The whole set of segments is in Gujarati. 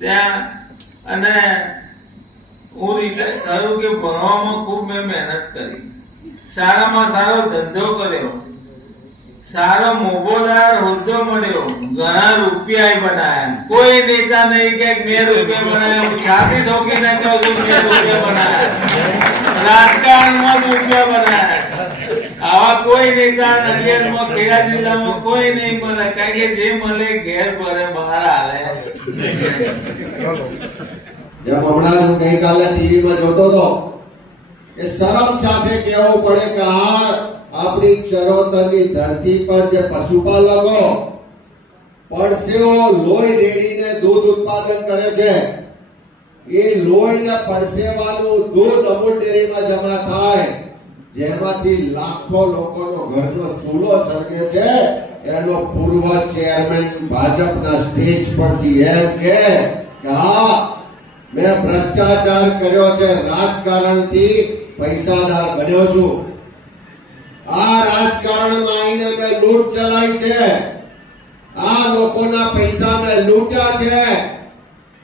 ત્યાં અને હું રિટાયર થયું કે ભણવામાં ખૂબ મેં મહેનત કરી, સારામાં સારો ધંધો કર્યો, સારો મોભોદાર હોદ્દો મળ્યો, ઘણા રૂપિયા બનાયા. કોઈ નેતા નહીં કે મેં રૂપિયા બનાયા, હું છાતી ઠોકીને કહું છું મેં રૂપિયા બનાયા, રાજકારણમાં રૂપિયા બનાયા. આવા કોઈ નેતા નડિયાદમાં ખેડા જિલ્લામાં કોઈ નહીં મળે, કારણ કે જે મળે ઘેર ભરે બહાર હાલે. જેમ હમણાં હું ગઈકાલે ટીવીમાં જોતો હતો કે શરમ સાથે કહેવું પડે કે આ આપણી ચરોતરની ધરતી પર જે પશુપાલકો પરસેવો લોહી રેડીને દૂધ ઉત્પાદન કરે છે, એ લોહી ને પરસેવાનું દૂધ અમૂલ ડેરીમાં જમા થાય, જેમાંથી લાખો લોકોનો ઘરનો ચૂલો સળગે છે. એનો પૂર્વ ચેરમેન ભાજપના સ્ટેજ પરથી એમ કે હા મેં ભ્રષ્ટાચાર કર્યો છે, રાજકારણથી પૈસાદાર બન્યો છું, આ રાજકારણમાં આવીને મેં લૂંટ ચલાવી છે, આ લોકોના પૈસા મેં લૂંટ્યા છે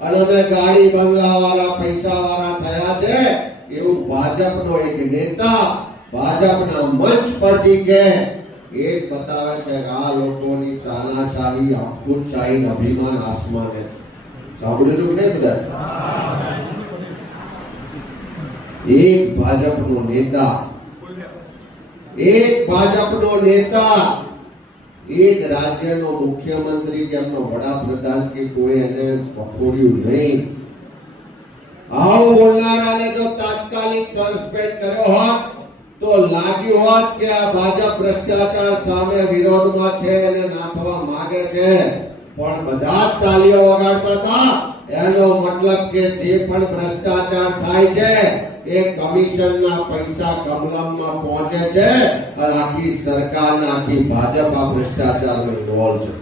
અને મેં ગાડી બંગલા વાળા પૈસા વાળા થયા છે, એવું ભાજપનો એક નેતા ભાજપના મંચ પરથી કે એ બતાવે છે કે આ લોકોની તાનાશાહી અફકુટશાહી અભિમાન આસમાને છે. સાંભળ્યું નહીં બધા? એક ભાજપનો નેતા એક રાજ્યનો મુખ્યમંત્રી કે એમનો વડાપ્રધાન કે કોઈ એને પકડ્યું નહીં. આવું બોલનારાને જો તાત્કાલિક સસ્પેન્ડ કર્યો હોત તો લાગ્યું હોત કે આ ભાજપ ભ્રષ્ટાચાર સામે વિરોધમાં છે અને નાથવા માંગે છે, પણ બધા જ તાલીઓ વગાડતા હતા. એનો મતલબ કે જે પણ ભ્રષ્ટાચાર થાય છે એ કમિશનના પૈસા કમલમમાં પહોંચે છે અને આખી સરકારના આખી ભાજપ આ ભ્રષ્ટાચારનો ઇન્વોલ્વ છે.